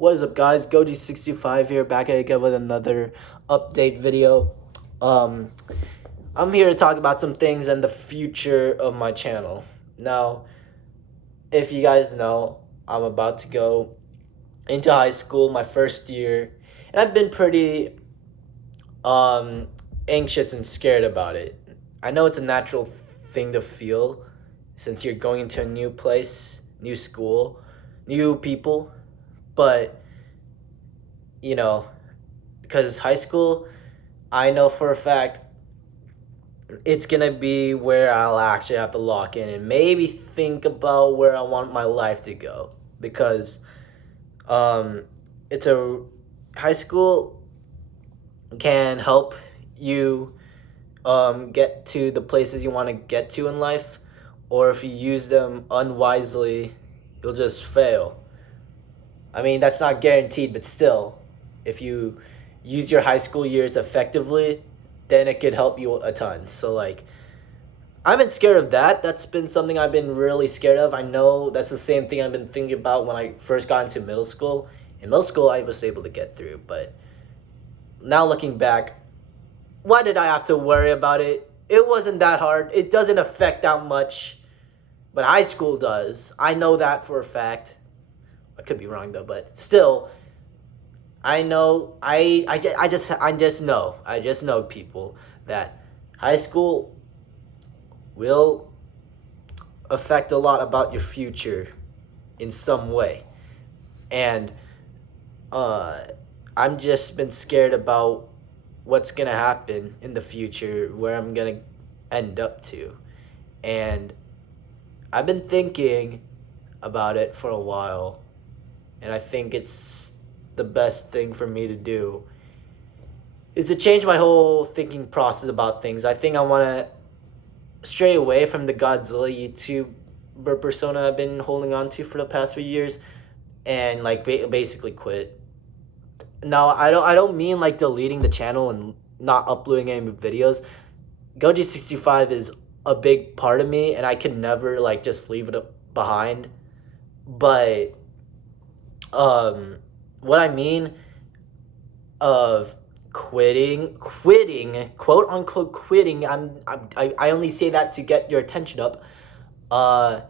What is up, guys? Goji65 here, back again with another update video. Um, I'm here to talk about some things and the future of my channel. Now, if you guys know, I'm about to go into high school, my first year, and I've been pretty um anxious and scared about it. I know it's a natural thing to feel since you're going into a new place, new school, new people, but you know, because high school, I know for a fact it's gonna be where I'll actually have to lock in and maybe think about where I want my life to go. Because um, it's a high school can help you get to the places you want to get to in life, or if you use them unwisely, you'll just fail. I mean, that's not guaranteed, but still, if you use your high school years effectively, then it could help you a ton. So, like, I've been scared of that. That's been something I've been really scared of. I know that's the same thing I've been thinking about when I first got into middle school. In middle school, I was able to get through, but now looking back, why did I have to worry about it? It wasn't that hard. It doesn't affect that much, but high school does. I know that for a fact. I could be wrong though, but still, I know. I just know people that high school will affect a lot about your future in some way, and uh, I'm just been scared about what's gonna happen in the future, where I'm gonna end up to, and I've been thinking about it for a while, and I think it's the best thing for me to do is to change my whole thinking process about things. I think I want to stray away from the Godzilla YouTuber persona I've been holding on to for the past few years, and like basically quit. Now, I don't mean like deleting the channel and not uploading any videos. Goji65 is a big part of me, and I can never like just leave it behind. But what I mean of quitting, quote unquote quitting. I only say that to get your attention up. Uh,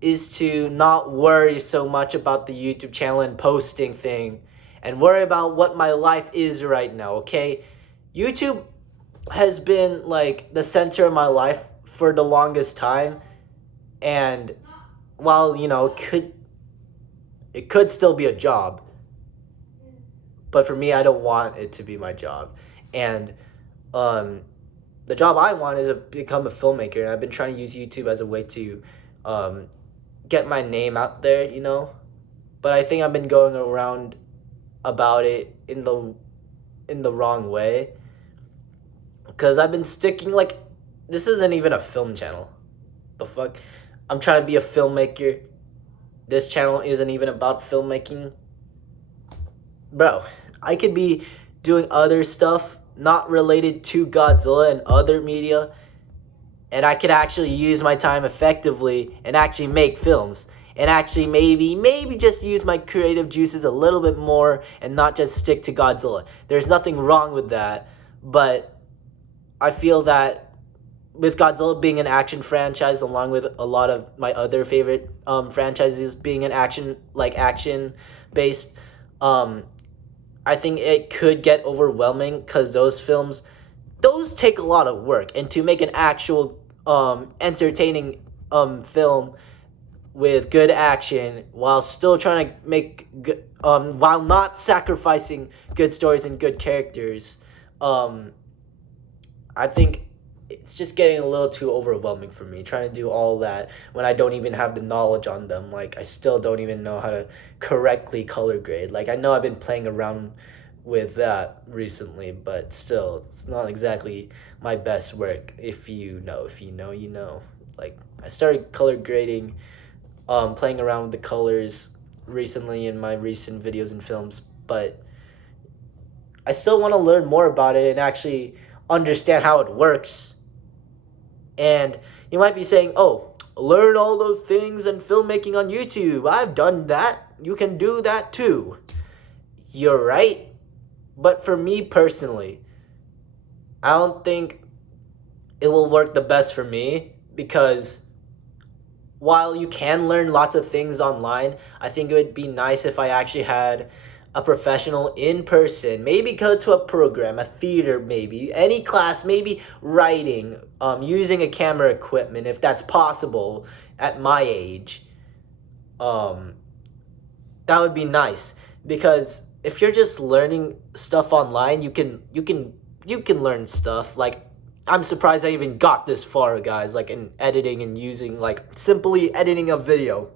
is to not worry so much about the YouTube channel and posting thing, and worry about what my life is right now. Okay, YouTube has been like the center of my life for the longest time, and while it could still be a job, but for me, I don't want it to be my job. And um, the job I want is to become a filmmaker, and I've been trying to use YouTube as a way to um, get my name out there, But I think I've been going around about it in the wrong way, because I've been sticking like, this isn't even a film channel. The fuck, I'm trying to be a filmmaker. This channel isn't even about filmmaking. Bro, I could be doing other stuff not related to Godzilla and other media, and I could actually use my time effectively and actually make films, and actually maybe just use my creative juices a little bit more and not just stick to Godzilla. There's nothing wrong with that, but I feel that with Godzilla being an action franchise, along with a lot of my other favorite franchises being an action based, I think it could get overwhelming, because those take a lot of work, and to make an actual entertaining film with good action while still trying to make good, while not sacrificing good stories and good characters, I think it's just getting a little too overwhelming for me trying to do all that when I don't even have the knowledge on them. Like, I still don't even know how to correctly color grade. Like, I know I've been playing around with that recently, but still, it's not exactly my best work. If you know, you know. Like, I started color grading, playing around with the colors recently in my recent videos and films, but I still want to learn more about it and actually understand how it works. And you might be saying, oh, learn all those things and filmmaking on YouTube. I've done that. You can do that too. You're right. But for me personally, I don't think it will work the best for me because while you can learn lots of things online, I think it would be nice if I actually had a professional in person. Maybe go to a program, a theater, maybe any class, maybe writing, using a camera equipment if that's possible at my age. Um, that would be nice because if you're just learning stuff online, you can learn stuff like I'm surprised I even got this far, guys, like in editing and using like simply editing a video.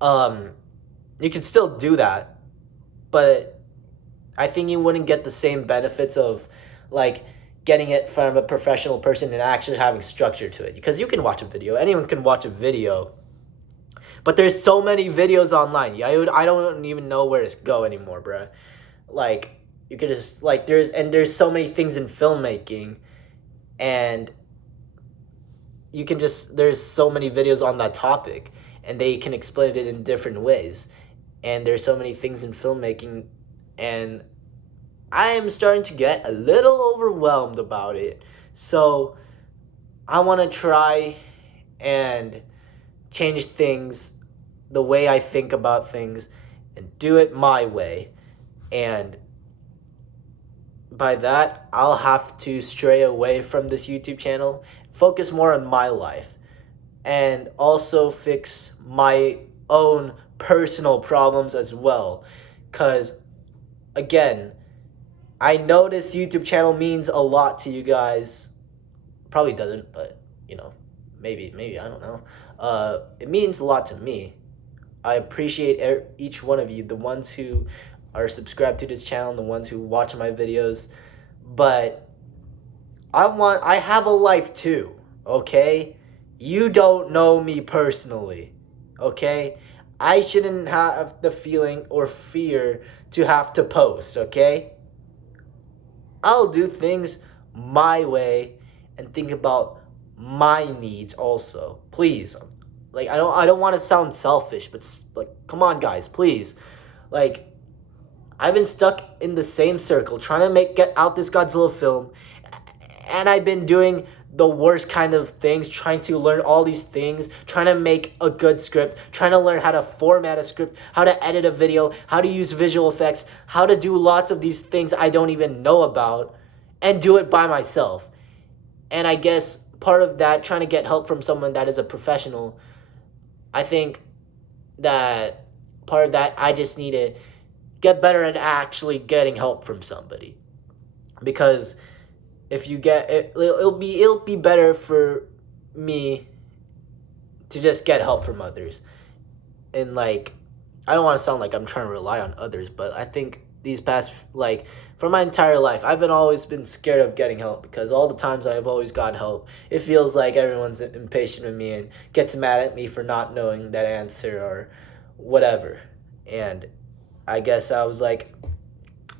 Um you can still do that, but I think you wouldn't get the same benefits of like getting it from a professional person and actually having structure to it because you can watch a video. Anyone can watch a video. But there's so many videos online. I don't even know where to go anymore, bruh. Like you could just like there's so many things in filmmaking, and you can just there's so many videos on that topic, and they can explain it in different ways. And there's so many things in filmmaking, and I am starting to get a little overwhelmed about it. So I want to try and change things, the way I think about things, and do it my way. And by that, I'll have to stray away from this YouTube channel, focus more on my life, and also fix my own personal problems as well. Because, again, I know this YouTube channel means a lot to you guys. Probably doesn't, but, maybe, I don't know. It means a lot to me. I appreciate each one of you, the ones who are subscribed to this channel, the ones who watch my videos. But I have a life too, okay? You don't know me personally, okay? I shouldn't have the feeling or fear to have to post, okay? I'll do things my way and think about my needs also. Please. Like I don't want to sound selfish, but like come on guys, please. Like I've been stuck in the same circle trying to get out this Godzilla film, and I've been doing the worst kind of things, trying to learn all these things, trying to make a good script, trying to learn how to format a script, how to edit a video, how to use visual effects, how to do lots of these things I don't even know about, and do it by myself. And I guess part of that, trying to get help from someone that is a professional, I think that part of that, I just need to get better at actually getting help from somebody. Because if you get it, it'll be better for me to just get help from others. And like I don't want to sound like I'm trying to rely on others, but I think these past like for my entire life I've always been scared of getting help because all the times I've always got help, it feels like everyone's impatient with me and gets mad at me for not knowing that answer or whatever. And I guess I was like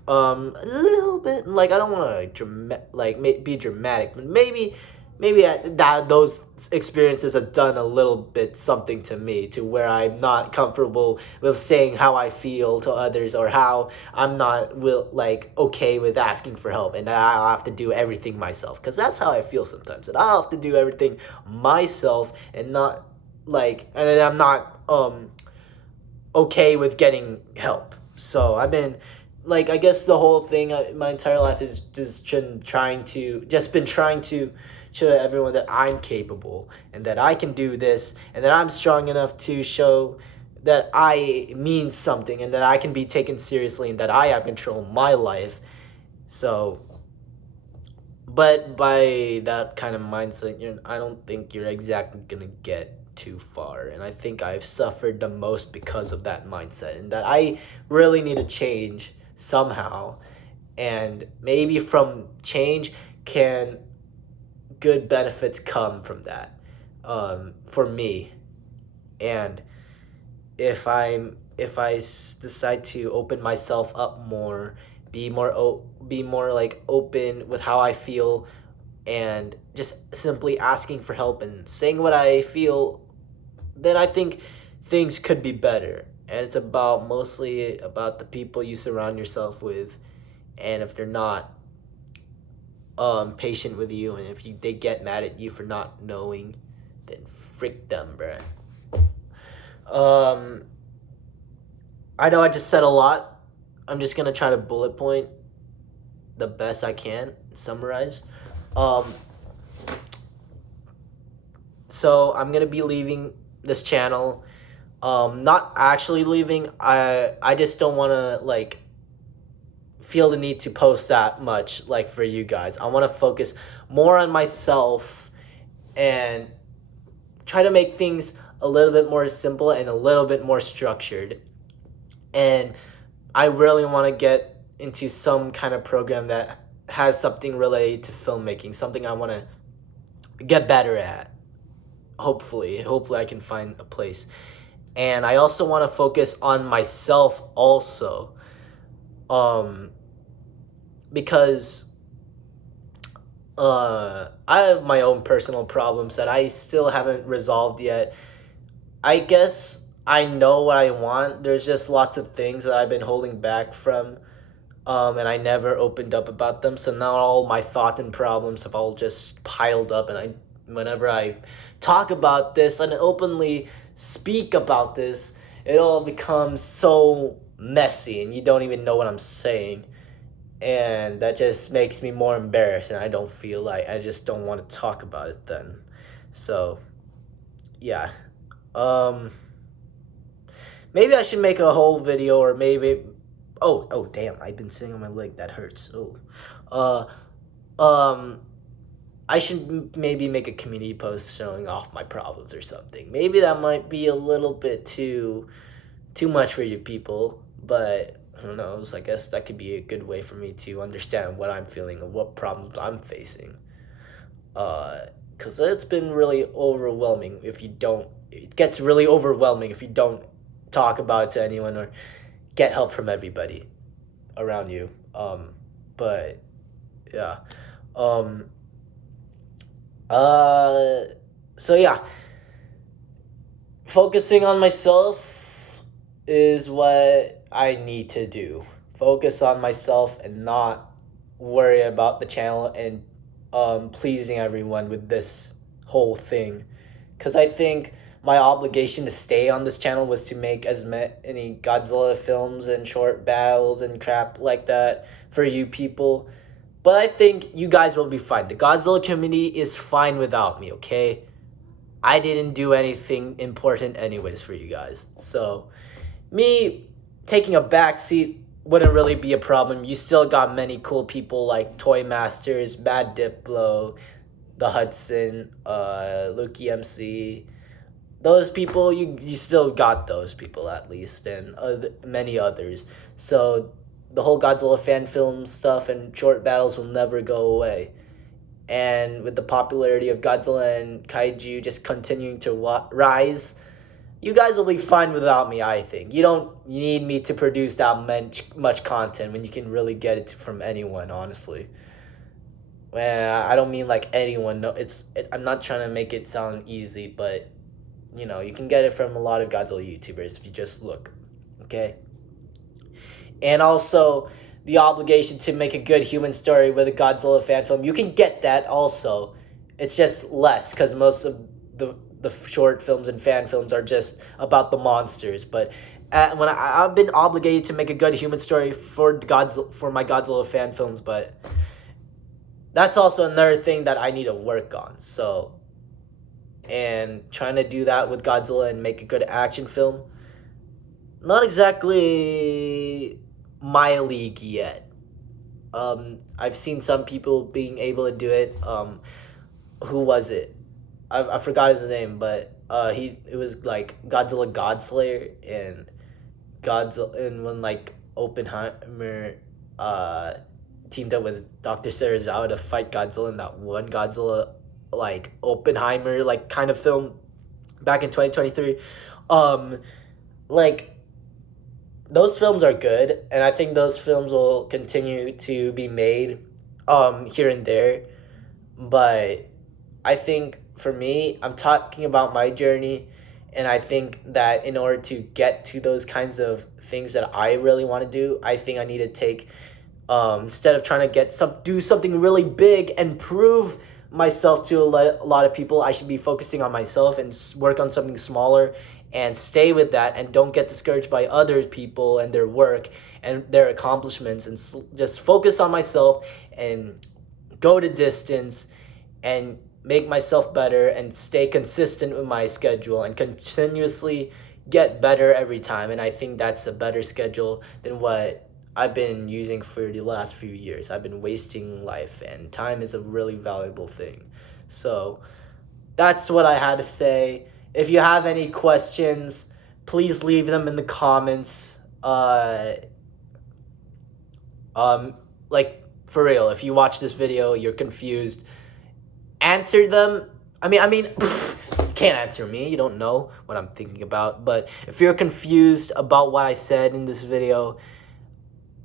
a little bit like I don't want to be dramatic, but maybe those experiences have done a little bit something to me to where I'm not comfortable with saying how I feel to others, or how I'm not okay with asking for help, and I'll have to do everything myself, because that's how I feel sometimes, that I'll have to do everything myself and not and then I'm not okay with getting help. So I've been I guess the whole thing my entire life is just trying to show everyone that I'm capable and that I can do this and that I'm strong enough to show that I mean something and that I can be taken seriously and that I have control of my life. So, but by that kind of mindset, I don't think you're exactly gonna get too far. And I think I've suffered the most because of that mindset, and that I really need to change somehow. And maybe from change can good benefits come from that, for me. And if decide to open myself up more, be more open with how I feel, and just simply asking for help and saying what I feel, then I think things could be better. and it's about mostly about the people you surround yourself with, and if they're not patient with you, and if they get mad at you for not knowing, then frick them, bruh. Um, I know I just said a lot. I'm just gonna try to bullet point the best I can, summarize. Um, so I'm gonna be leaving this channel. Not actually leaving. I just don't want to like feel the need to post that much like for you guys. I want to focus more on myself and try to make things a little bit more simple and a little bit more structured. And I really want to get into some kind of program that has something related to filmmaking, something I want to get better at. Hopefully I can find a place. And I also want to focus on myself also. Because I have my own personal problems that I still haven't resolved yet. I guess I know what I want. There's just lots of things that I've been holding back from, and I never opened up about them. So now all my thoughts and problems have all just piled up, and whenever I talk about this and openly speak about this, it all becomes so messy, and you don't even know what I'm saying. And that just makes me more embarrassed, and I just don't want to talk about it then. So yeah. um Maybe I should make a whole video, or maybe, oh damn, I've been sitting on my leg, that hurts. uh um I should maybe make a community post showing off my problems or something. Maybe that might be a little bit too much for you people, but who knows? I guess that could be a good way for me to understand what I'm feeling and what problems I'm facing. Because it's been really overwhelming if you don't. It gets really overwhelming if you don't talk about it to anyone or get help from everybody around you. But yeah. Um. Uh. So yeah, focusing on myself is what I need to do. Focus on myself and not worry about the channel and pleasing everyone with this whole thing. Because I think my obligation to stay on this channel was to make as many Godzilla films and short battles and crap like that for you people. But I think you guys will be fine. The Godzilla community is fine without me, okay? I didn't do anything important anyways for you guys. So me taking a back seat wouldn't really be a problem. You still got many cool people like Toy Masters, Bad Diplo, the Hudson, Luki MC. Those people, you still got those people at least, and many others. So the whole Godzilla fan film stuff and short battles will never go away. And with the popularity of Godzilla and Kaiju just continuing to rise, you guys will be fine without me, I think. You don't need me to produce that much content when you can really get it from anyone, honestly. Well, I don't mean like anyone. No, I'm not trying to make it sound easy, but you can get it from a lot of Godzilla YouTubers if you just look. Okay? And also the obligation to make a good human story with a Godzilla fan film. You can get that also. It's just less because most of the short films and fan films are just about the monsters. But when I've been obligated to make a good human story for my Godzilla fan films, but that's also another thing that I need to work on. So, and trying to do that with Godzilla and make a good action film, not exactly my league yet. I've seen some people being able to do it. Who was it? I forgot his name, but it was like Godzilla Godslayer and Godzilla, and when like Oppenheimer teamed up with Dr. Serizawa to fight Godzilla in that one Godzilla like Oppenheimer like kind of film back in 2023. Like those films are good, and I think those films will continue to be made here and there. But I think for me, I'm talking about my journey, And I think that in order to get to those kinds of things that I really want to do, I think I need to take, instead of trying to do something really big and prove myself to a lot of people, I should be focusing on myself and work on something smaller and stay with that, and don't get discouraged by other people and their work and their accomplishments, and just focus on myself and go the distance and make myself better and stay consistent with my schedule and continuously get better every time. And I think that's a better schedule than what I've been using for the last few years. I've been wasting life, and time is a really valuable thing. So that's what I had to say. If you have any questions, please leave them in the comments. Like, for real, if you watch this video, you're confused, answer them. You can't answer me. You don't know what I'm thinking about. But if you're confused about what I said in this video,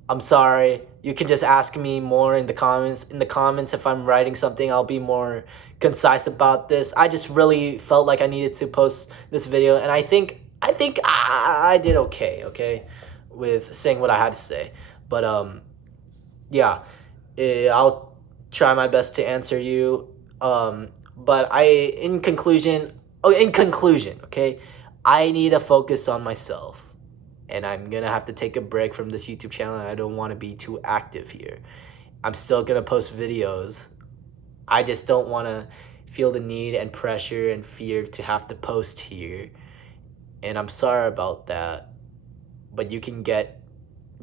I'm sorry. You can just ask me more in the comments. In the comments, if I'm writing something, I'll be more concise about this. I just really felt like I needed to post this video, and I think I did okay, with saying what I had to say. But yeah, I'll try my best to answer you. But in conclusion, okay, I need to focus on myself, and I'm gonna have to take a break from this YouTube channel, and I don't want to be too active here. I'm still gonna post videos. I just don't want to feel the need and pressure and fear to have to post here, and I'm sorry about that. But you can get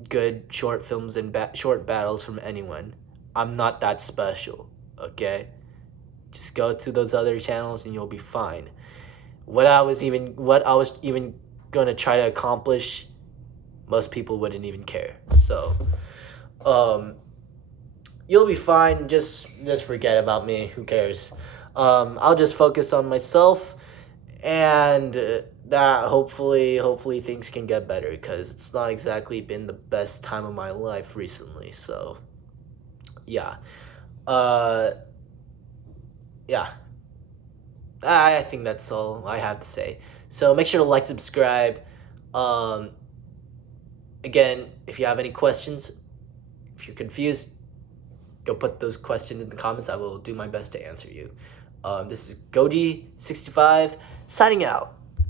good short films and short battles from anyone. I'm not that special, okay? Just go to those other channels and you'll be fine. What I was even gonna try to accomplish, most people wouldn't even care. So, you'll be fine. Just forget about me. Who cares? I'll just focus on myself, and that hopefully things can get better, because it's not exactly been the best time of my life recently. So, yeah. Yeah. I think that's all I have to say. So make sure to like, subscribe. Again, if you have any questions, if you're confused, go put those questions in the comments. I will do my best to answer you. This is Goji65 signing out.